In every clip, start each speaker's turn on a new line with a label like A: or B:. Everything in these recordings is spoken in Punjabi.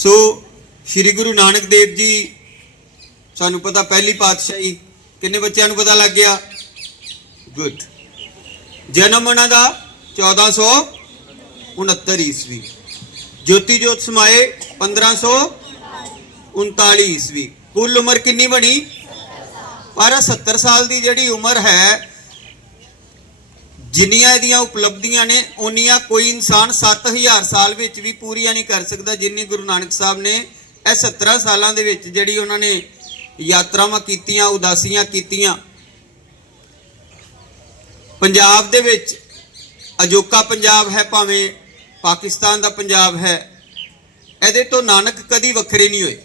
A: ਸੋ ਸ੍ਰੀ ਗੁਰੂ ਨਾਨਕ ਦੇਵ ਜੀ, ਸਾਨੂੰ ਪਤਾ ਪਹਿਲੀ ਪਾਤਸ਼ਾਹੀ, ਕਿੰਨੇ ਬੱਚਿਆਂ ਨੂੰ ਪਤਾ ਲੱਗ ਗਿਆ? ਗੁੱਡ ਜਨਮ ਉਹਨਾਂ ਦਾ 1469 ਈਸਵੀ। ਜੋਤੀ ਜੋਤ ਸਮਾਏ 1539 ਈਸਵੀ। ਕੁੱਲ ਉਮਰ ਕਿੰਨੀ ਬਣੀ? ਪਰ 70 ਸਾਲ ਦੀ ਜਿਹੜੀ ਉਮਰ ਹੈ ਜਿੰਨੀਆਂ ਇਹਦੀਆਂ ਉਪਲਬਧੀਆਂ ਨੇ, ਉਨੀਆਂ ਕੋਈ ਇਨਸਾਨ 7000 ਸਾਲ ਵਿੱਚ ਵੀ ਪੂਰੀਆਂ ਨਹੀਂ ਕਰ ਸਕਦਾ, ਜਿੰਨੀ ਗੁਰੂ ਨਾਨਕ ਸਾਹਿਬ ਨੇ ਇਹ 17 ਸਾਲਾਂ ਦੇ ਵਿੱਚ ਜਿਹੜੀ ਉਹਨਾਂ ਨੇ ਯਾਤਰਾਵਾਂ ਕੀਤੀਆਂ, ਉਦਾਸੀਆਂ ਕੀਤੀਆਂ। ਪੰਜਾਬ ਦੇ ਵਿੱਚ ਅਜੋਕਾ ਪੰਜਾਬ ਹੈ, ਭਾਵੇਂ ਪਾਕਿਸਤਾਨ ਦਾ ਪੰਜਾਬ ਹੈ, ਇਹਦੇ ਤੋਂ ਨਾਨਕ ਕਦੀ ਵੱਖਰੇ ਨਹੀਂ ਹੋਏ।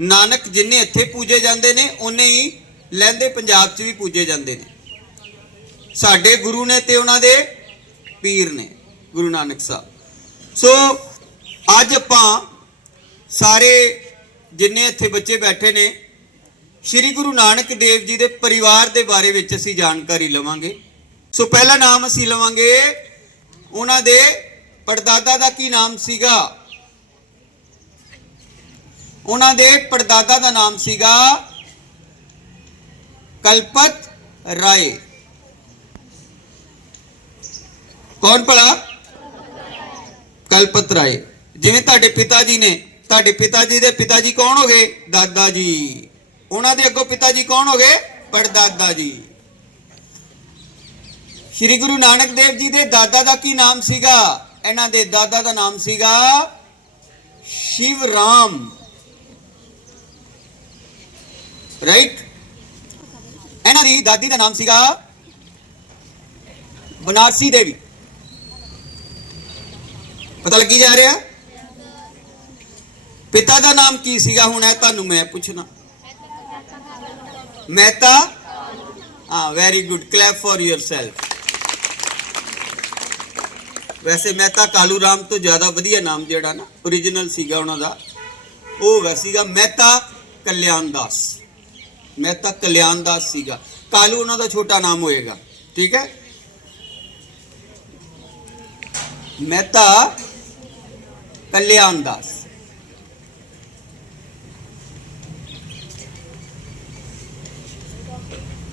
A: ਨਾਨਕ ਜਿੰਨੇ ਇੱਥੇ ਪੂਜੇ ਜਾਂਦੇ ਨੇ ਉਨੇ ਹੀ ਲਹਿੰਦੇ ਪੰਜਾਬ 'ਚ ਵੀ ਪੂਜੇ ਜਾਂਦੇ ਨੇ। ਸਾਡੇ ਗੁਰੂ ਨੇ ਤੇ ਉਹਨਾਂ ਦੇ ਪੀਰ ਨੇ, ਗੁਰੂ ਨਾਨਕ ਸਾਹਿਬ। ਸੋ ਅੱਜ ਆਪਾਂ ਸਾਰੇ ਜਿੰਨੇ ਇੱਥੇ ਬੱਚੇ ਬੈਠੇ ਨੇ, ਸ੍ਰੀ ਗੁਰੂ ਨਾਨਕ ਦੇਵ ਜੀ ਦੇ ਪਰਿਵਾਰ ਦੇ ਬਾਰੇ ਵਿੱਚ ਅਸੀਂ ਜਾਣਕਾਰੀ ਲਵਾਂਗੇ। ਸੋ ਪਹਿਲਾ ਨਾਮ ਅਸੀਂ ਲਵਾਂਗੇ ਉਹਨਾਂ ਦੇ ਪੜਦਾਦਾ ਦਾ ਕੀ ਨਾਮ ਸੀਗਾ? ਉਹਨਾਂ ਦੇ ਪੜਦਾਦਾ ਦਾ ਨਾਮ ਸੀਗਾ ਕਲਪਤ ਰਾਏ। ਕੌਣ ਭਲਾ? ਕਲਪਤ ਰਾਏ। ਜਿਵੇਂ ਤੁਹਾਡੇ ਪਿਤਾ ਜੀ ਨੇ, ਤੁਹਾਡੇ ਪਿਤਾ ਜੀ ਦੇ ਪਿਤਾ ਜੀ ਕੌਣ ਹੋ ਗਏ? ਦਾਦਾ ਜੀ। ਉਹਨਾਂ ਦੇ ਅੱਗੋਂ ਪਿਤਾ ਜੀ ਕੌਣ ਹੋ ਗਏ? ਪੜਦਾਦਾ ਜੀ। ਸ਼੍ਰੀ ਗੁਰੂ ਨਾਨਕ ਦੇਵ ਜੀ ਦੇ ਦਾਦਾ ਦਾ ਕੀ ਨਾਮ ਸੀਗਾ? ਇਹਨਾਂ ਦੇ ਦਾਦਾ ਦਾ ਨਾਮ ਸੀਗਾ ਸ਼ਿਵ ਰਾਮ। ਰਾਈਟ ਇਹਨਾਂ ਦੀ ਦਾਦੀ ਦਾ ਨਾਮ ਸੀਗਾ ਬਨਾਰਸੀ ਦੇਵੀ। ਪਤਾ ਲੱਗੀ ਜਾ ਰਿਹਾ? ਪਿਤਾ ਦਾ ਨਾਮ ਕੀ ਸੀਗਾ? ਹੁਣ ਇਹ ਤੁਹਾਨੂੰ ਮੈਂ ਪੁੱਛਣਾ। ਮਹਿਤਾ? ਹਾਂ very good clap for yourself. ਵੈਸੇ ਮਹਿਤਾ ਕਾਲੂ ਰਾਮ ਤੋਂ ਜ਼ਿਆਦਾ ਵਧੀਆ ਨਾਮ ਜਿਹੜਾ ਨਾ origignal ਸੀਗਾ ਉਹਨਾਂ ਦਾ, ਉਹ ਹੈਗਾ ਸੀਗਾ ਮਹਿਤਾ ਕਲਿਆਣ ਦਾਸ ਮਹਿਤਾ ਕਲਿਆਣ ਦਾਸ ਸੀਗਾ। ਕਾਲੂ ਉਹਨਾਂ ਦਾ ਛੋਟਾ ਨਾਮ ਹੋਏਗਾ, ਠੀਕ ਹੈ? ਮਹਿਤਾ ਕਲਿਆਣ ਦਾਸ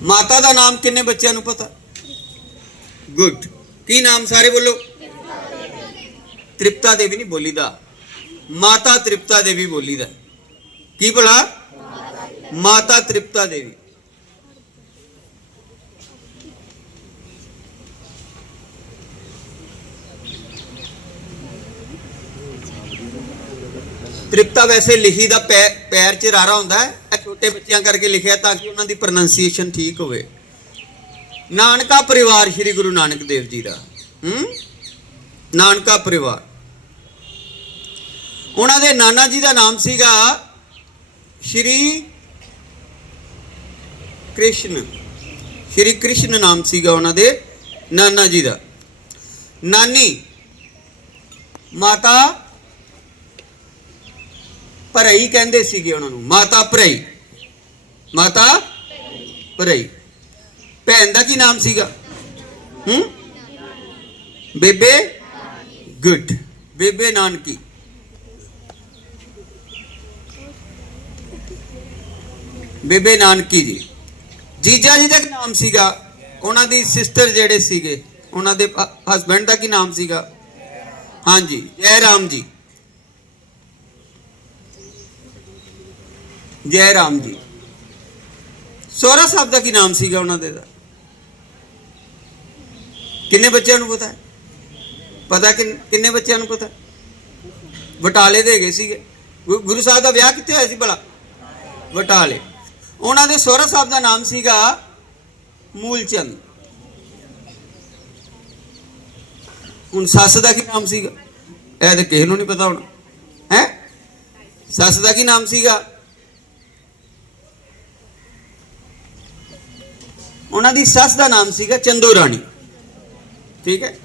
A: ਮਾਤਾ ਦਾ ਨਾਮ ਕਿੰਨੇ ਬੱਚਿਆਂ ਨੂੰ ਪਤਾ? ਗੁੱਡ ਕੀ ਨਾਮ ਸਾਰੇ ਬੋਲੋ? ਤ੍ਰਿਪਤਾ ਦੇਵੀ ਨਹੀਂ ਬੋਲੀਦਾ। ਮਾਤਾ ਤ੍ਰਿਪਤਾ ਦੇਵੀ ਬੋਲੀਦਾ। ਕੀ ਭਲਾ? ਮਾਤਾ ਤ੍ਰਿਪਤਾ ਦੇਵੀ। ਤ੍ਰਿਪਤਾ ਵੈਸੇ ਲਿਖੀ ਦਾ ਪੈ- ਪੈਰ 'ਚ ਰਾਰਾ ਹੁੰਦਾ ਹੈ। ਇਹ ਛੋਟੇ ਬੱਚਿਆਂ ਕਰਕੇ ਲਿਖਿਆ ਤਾਂ ਕਿ ਉਹਨਾਂ ਦੀ ਪ੍ਰੋਨੰਸੀਏਸ਼ਨ ਠੀਕ ਹੋਵੇ। ਨਾਨਕਾ ਪਰਿਵਾਰ, ਸ੍ਰੀ ਗੁਰੂ ਨਾਨਕ ਦੇਵ ਜੀ ਦਾ। ਹੂੰ? ਨਾਨਕਾ ਪਰਿਵਾਰ। ਉਹਨਾਂ ਦੇ ਨਾਨਾ ਜੀ ਦਾ ਨਾਮ ਸੀਗਾ ਸ਼੍ਰੀ ਕ੍ਰਿਸ਼ਨ। ਸ਼੍ਰੀ ਕ੍ਰਿਸ਼ਨ ਨਾਮ ਸੀਗਾ ਉਹਨਾਂ ਦੇ ਨਾਨਾ ਜੀ ਦਾ। ਨਾਨੀ, ਮਾਤਾ ਭਰਈ ਕਹਿੰਦੇ ਸੀਗੇ ਉਹਨਾਂ ਨੂੰ, ਮਾਤਾ ਭਰਈ। ਮਾਤਾ ਭਰਈ। ਭੈਣ ਦਾ ਕੀ ਨਾਮ ਸੀਗਾ? ਹੂੰ? ਬੇਬੇ ਗੁੱਡ। ਬੇਬੇ ਨਾਨਕੀ। ਬੇਬੇ ਨਾਨਕੀ ਜੀ। ਜੀਜਾ ਜੀ ਦਾ ਕੀ ਨਾਮ ਸੀਗਾ? ਉਹਨਾਂ ਦੀ ਸਿਸਟਰ ਜਿਹੜੇ ਸੀਗੇ, ਉਹਨਾਂ ਦੇ ਹਸਬੰਡ ਦਾ ਕੀ ਨਾਮ ਸੀਗਾ? ਹਾਂਜੀ, ਜੈ ਰਾਮ ਜੀ। ਜੈ ਰਾਮ ਜੀ। ਸੋਹਰਾ ਸਾਹਿਬ ਦਾ ਕੀ ਨਾਮ ਸੀਗਾ ਉਹਨਾਂ ਦੇ ਦਾ? ਕਿੰਨੇ ਬੱਚਿਆਂ ਨੂੰ ਪਤਾ ਹੈ? ਪਤਾ ਕਿ ਕਿੰਨੇ ਬੱਚਿਆਂ ਨੂੰ ਪਤਾ ਬਟਾਲੇ ਦੇ ਹੈਗੇ ਸੀਗੇ। ਗੁ- ਗੁਰੂ ਸਾਹਿਬ ਦਾ ਵਿਆਹ ਕਿੱਥੇ ਹੋਇਆ ਸੀ ਭਲਾ? ਬਟਾਲੇ। ਉਹਨਾਂ ਦੇ ਸੋਹਰਾ ਸਾਹਿਬ ਦਾ ਨਾਮ ਸੀਗਾ ਮੂਲਚੰਦ। ਹੁਣ ਸੱਸ ਦਾ ਕੀ ਨਾਮ ਸੀਗਾ? ਇਹ ਤਾਂ ਕਿਸੇ ਨੂੰ ਨਹੀਂ ਪਤਾ ਹੁਣ। ਹੈ? ਸੱਸ ਦਾ ਕੀ ਨਾਮ ਸੀਗਾ? ਉਹਨਾਂ ਦੀ ਸੱਸ ਦਾ ਨਾਮ ਸੀਗਾ ਚੰਦੋ ਰਾਣੀ। ਠੀਕ ਹੈ?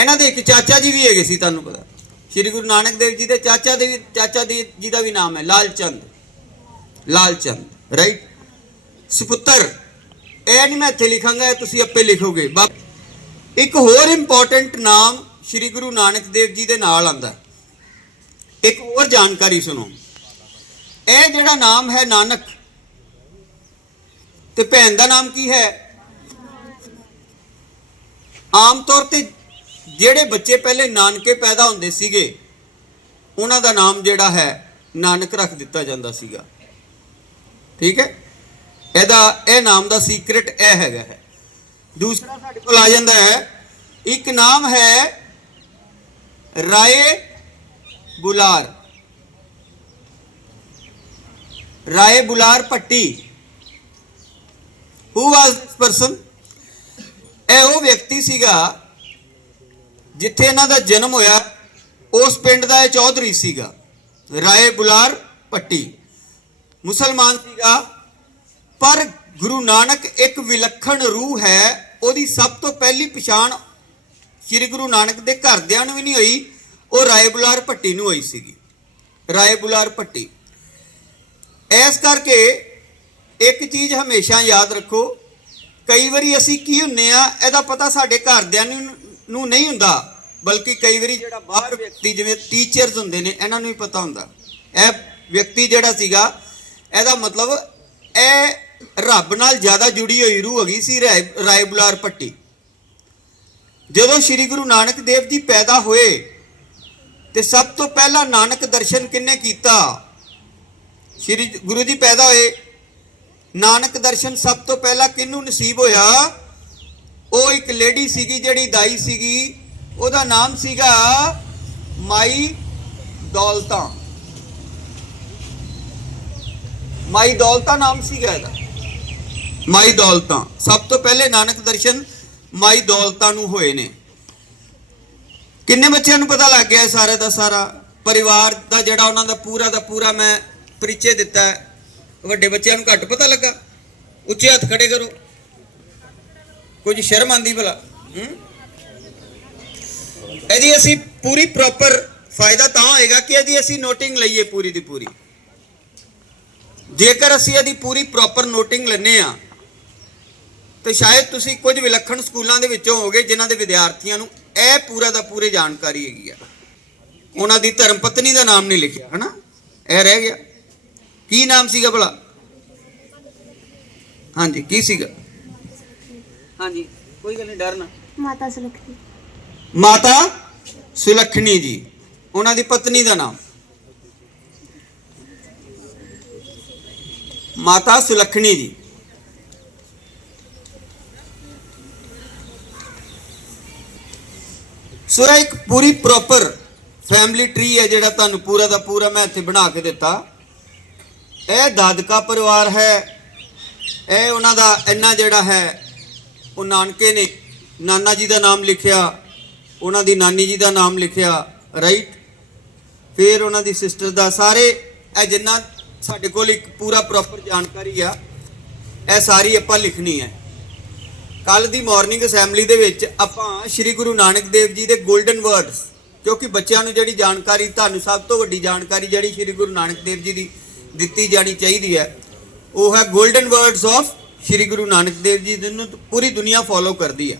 A: ਇਹਨਾਂ ਦੇ ਇੱਕ ਚਾਚਾ ਜੀ ਵੀ ਹੈਗੇ ਸੀ, ਤੁਹਾਨੂੰ ਪਤਾ। ਸ਼੍ਰੀ ਗੁਰੂ ਨਾਨਕ ਦੇਵ ਜੀ ਦੇ ਚਾਚਾ ਦੇ ਵੀ, ਚਾਚਾ ਦੇ ਜੀ ਦਾ ਵੀ ਨਾਮ ਹੈ, ਲਾਲ ਚੰਦ। ਲਾਲ ਚੰਦ ਰਾਈਟ ਸੁਪੁੱਤਰ। ਇਹ ਨਹੀਂ ਮੈਂ ਇੱਥੇ ਲਿਖਾਂਗਾ ਤੁਸੀਂ ਆਪੇ ਲਿਖੋਗੇ। ਬਾ- ਇੱਕ ਹੋਰ ਇੰਪੋਰਟੈਂਟ ਨਾਮ ਸ਼੍ਰੀ ਗੁਰੂ ਨਾਨਕ ਦੇਵ ਜੀ ਦੇ ਨਾਲ ਆਂਦਾ ਇੱਕ ਹੋਰ ਜਾਣਕਾਰੀ ਸੁਣੋ। ਇਹ ਜਿਹੜਾ ਨਾਮ ਹੈ ਨਾਨਕ ਤੇ ਭੈਣ ਦਾ ਨਾਮ ਕੀ ਹੈ? ਆਮ ਤੌਰ ਤੇ ਜਿਹੜੇ ਬੱਚੇ ਪਹਿਲੇ ਨਾਨਕੇ ਪੈਦਾ ਹੁੰਦੇ ਸੀਗੇ ਉਹਨਾਂ ਦਾ ਨਾਮ ਜਿਹੜਾ ਹੈ ਨਾਨਕ ਰੱਖ ਦਿੱਤਾ ਜਾਂਦਾ ਸੀਗਾ। ਠੀਕ ਹੈ? ਇਹਦਾ ਇਹ ਨਾਮ ਦਾ ਸੀਕ੍ਰੇਟ ਇਹ ਹੈਗਾ ਹੈ। ਦੂਸਰਾ ਸਾਡੇ ਕੋਲ ਆ ਜਾਂਦਾ ਹੈ ਇੱਕ ਨਾਮ ਹੈ Rai Bular. Rai Bular Patti who was person ਇਹ ਉਹ ਵਿਅਕਤੀ ਸੀਗਾ ਜਿੱਥੇ ਇਹਨਾਂ ਦਾ ਜਨਮ ਹੋਇਆ। ਉਸ ਪਿੰਡ ਦਾ ਇਹ ਚੌਧਰੀ ਸੀਗਾ। ਰਾਏ ਬੁਲਾਰ ਪੱਟੀ ਮੁਸਲਮਾਨ ਸੀਗਾ। ਪਰ ਗੁਰੂ ਨਾਨਕ ਇੱਕ ਵਿਲੱਖਣ ਰੂਹ ਹੈ। ਉਹਦੀ ਸਭ ਤੋਂ ਪਹਿਲੀ ਪਛਾਣ ਸ੍ਰੀ ਗੁਰੂ ਨਾਨਕ ਦੇ ਘਰਦਿਆਂ ਨੂੰ ਵੀ ਨਹੀਂ ਹੋਈ। ਉਹ ਰਾਏ ਬੁਲਾਰ ਭੱਟੀ ਨੂੰ ਹੋਈ ਸੀਗੀ। ਰਾਏ ਬੁਲਾਰ ਭੱਟੀ। ਇਸ ਕਰਕੇ ਇੱਕ ਚੀਜ਼ ਹਮੇਸ਼ਾ ਯਾਦ ਰੱਖੋ, ਕਈ ਵਾਰੀ ਅਸੀਂ ਕੀ ਹੁੰਨੇ ਆ, ਇਹਦਾ ਪਤਾ ਸਾਡੇ ਘਰਦਿਆਂ ਨੂੰ ਨਹੀਂ ਹੁੰਦਾ, ਬਲਕਿ ਕਈ ਵਾਰੀ ਜਿਹੜਾ ਬਾਹਰ ਵਿਅਕਤੀ, ਜਿਵੇਂ ਟੀਚਰਸ ਹੁੰਦੇ ਨੇ, ਇਹਨਾਂ ਨੂੰ ਵੀ ਪਤਾ ਹੁੰਦਾ। ਇਹ ਵਿਅਕਤੀ ਜਿਹੜਾ ਸੀਗਾ, ਇਹਦਾ ਮਤਲਬ ਇਹ ਰੱਬ ਨਾਲ ਜ਼ਿਆਦਾ ਜੁੜੀ ਹੋਈ ਰੂਹ ਹੈਗੀ ਸੀ ਰਾਏ ਰਾਏ ਬੁਲਾਰ ਪੱਟੀ ਜਦੋਂ ਸ੍ਰੀ ਗੁਰੂ ਨਾਨਕ ਦੇਵ ਜੀ ਪੈਦਾ ਹੋਏ, ਤੇ ਸਭ ਤੋਂ ਪਹਿਲਾਂ ਨਾਨਕ ਦਰਸ਼ਨ ਕਿੰਨੇ ਕੀਤਾ? ਸ੍ਰੀ ਗੁਰੂ ਜੀ ਪੈਦਾ ਹੋਏ ਨਾਨਕ ਦਰਸ਼ਨ ਸਭ ਤੋਂ ਪਹਿਲਾਂ ਕਿਹਨੂੰ ਨਸੀਬ ਹੋਇਆ? ਉਹ ਇੱਕ ਲੇਡੀ ਸੀਗੀ ਜਿਹੜੀ ਦਾਈ ਸੀਗੀ। ਉਹਦਾ ਨਾਮ ਸੀਗਾ ਮਾਈ ਦੌਲਤਾ। ਮਾਈ ਦੌਲਤਾ ਨਾਮ ਸੀਗਾ ਇਹਦਾ। ਮਾਈ ਦੌਲਤਾ। ਸਭ ਤੋਂ ਪਹਿਲੇ ਨਾਨਕ ਦਰਸ਼ਨ ਮਾਈ ਦੌਲਤਾ ਨੂੰ ਹੋਏ ਨੇ। ਕਿੰਨੇ ਬੱਚਿਆਂ ਨੂੰ ਪਤਾ ਲੱਗ ਗਿਆ ਇਹ ਸਾਰੇ ਦਾ ਸਾਰਾ? ਪਰਿਵਾਰ ਦਾ ਜਿਹੜਾ ਉਹਨਾਂ ਦਾ ਪੂਰਾ ਦਾ ਪੂਰਾ ਮੈਂ ਪਰਿਚੈ ਦਿੱਤਾ ਹੈ। ਵੱਡੇ ਬੱਚਿਆਂ ਨੂੰ ਘੱਟ ਪਤਾ ਲੱਗਾ। ਉੱਚੇ ਹੱਥ ਖੜੇ ਕਰੋ। ਕੁਝ ਸ਼ਰਮ ਆਂਦੀ ਭਲਾ ਇਹਦੀ ਅਸੀਂ ਪੂਰੀ ਪ੍ਰੋਪਰ ਫਾਇਦਾ ਤਾਂ ਹੋਏਗਾ ਕਿ ਇਹਦੀ ਅਸੀਂ ਨੋਟਿੰਗ ਲਈਏ ਪੂਰੀ ਦੀ ਪੂਰੀ। ਜੇਕਰ ਅਸੀਂ ਇਹਦੀ ਪੂਰੀ ਪ੍ਰੋਪਰ ਨੋਟਿੰਗ ਲੈਨੇ ਆ ਤੇ ਸ਼ਾਇਦ ਤੁਸੀਂ ਕੁਝ ਵਿਲੱਖਣ ਸਕੂਲਾਂ ਦੇ ਵਿੱਚੋਂ ਹੋਗੇ ਜਿਨ੍ਹਾਂ ਦੇ ਵਿਦਿਆਰਥੀਆਂ ਨੂੰ ਇਹ ਪੂਰਾ ਦਾ ਪੂਰੇ ਜਾਣਕਾਰੀ ਹੈਗੀ ਆ। ਉਹਨਾਂ ਦੀ ਧਰਮ ਪਤਨੀ ਦਾ ਨਾਮ ਨਹੀਂ ਲਿਖਿਆ, ਹਨਾ? ਇਹ ਰਹਿ ਗਿਆ। ਕੀ ਨਾਮ ਸੀਗਾ ਭਲਾ? ਹਾਂਜੀ ਕੀ ਸੀਗਾ? ਹਾਂਜੀ ਕੋਈ ਗੱਲ ਨਹੀਂ ਡਰਨਾ
B: ਮਾਤਾ ਸੁਲੱਖਣੀ।
A: ਮਾਤਾ ਸੁਲੱਖਣੀ ਜੀ ਉਹਨਾਂ ਦੀ ਪਤਨੀ ਦਾ ਨਾਮ। ਮਾਤਾ ਸੁਲੱਖਣੀ ਜੀ। ਸੋ ਇੱਕ ਪੂਰੀ ਪ੍ਰੋਪਰ ਫੈਮਿਲੀ ਟਰੀ ਹੈ ਜਿਹੜਾ ਤੁਹਾਨੂੰ ਪੂਰਾ ਦਾ ਪੂਰਾ ਮੈਂ ਇੱਥੇ ਬਣਾ ਕੇ ਦਿੱਤਾ। ਇਹ ਦਾਦਕਾ ਪਰਿਵਾਰ ਹੈ। ਇਹ ਉਹਨਾਂ ਦਾ ਇੰਨਾ ਜਿਹੜਾ ਹੈ, ਉਹ ਨਾਨਕੇ ਨੇ ਨਾਨਾ ਜੀ ਦਾ ਨਾਮ ਲਿਖਿਆ, ਉਹਨਾਂ ਦੀ ਨਾਨੀ ਜੀ ਦਾ ਨਾਮ ਲਿਖਿਆ ਰਾਈਟ ਫਿਰ ਉਹਨਾਂ ਦੀ ਸਿਸਟਰ ਦਾ ਸਾਰੇ, ਇਹ ਜਿੰਨਾ ਸਾਡੇ ਕੋਲ ਇੱਕ ਪੂਰਾ ਪ੍ਰੋਪਰ ਜਾਣਕਾਰੀ ਆ, ਇਹ ਸਾਰੀ ਆਪਾਂ ਲਿਖਣੀ ਹੈ। ਕੱਲ ਦੀ ਮਾਰਨਿੰਗ ਅਸੈਂਬਲੀ ਦੇ ਵਿੱਚ ਆਪਾਂ ਸ੍ਰੀ ਗੁਰੂ ਨਾਨਕ ਦੇਵ ਜੀ ਦੇ 골ਡਨ ਵਰਡਸ ਕਿਉਂਕਿ ਬੱਚਿਆਂ ਨੂੰ ਜਿਹੜੀ ਜਾਣਕਾਰੀ, ਤੁਹਾਨੂੰ ਸਭ ਤੋਂ ਵੱਡੀ ਜਾਣਕਾਰੀ ਜਿਹੜੀ ਸ੍ਰੀ ਗੁਰੂ ਨਾਨਕ ਦੇਵ ਜੀ ਦੀ ਦਿੱਤੀ ਜਾਣੀ ਚਾਹੀਦੀ ਹੈ। ਉਹ ਹੈ golden words of Shri Guru Nanak Dev ji, ਜਿਹਨੂੰ ਪੂਰੀ ਦੁਨੀਆ ਫੋਲੋ ਕਰਦੀ ਹੈ।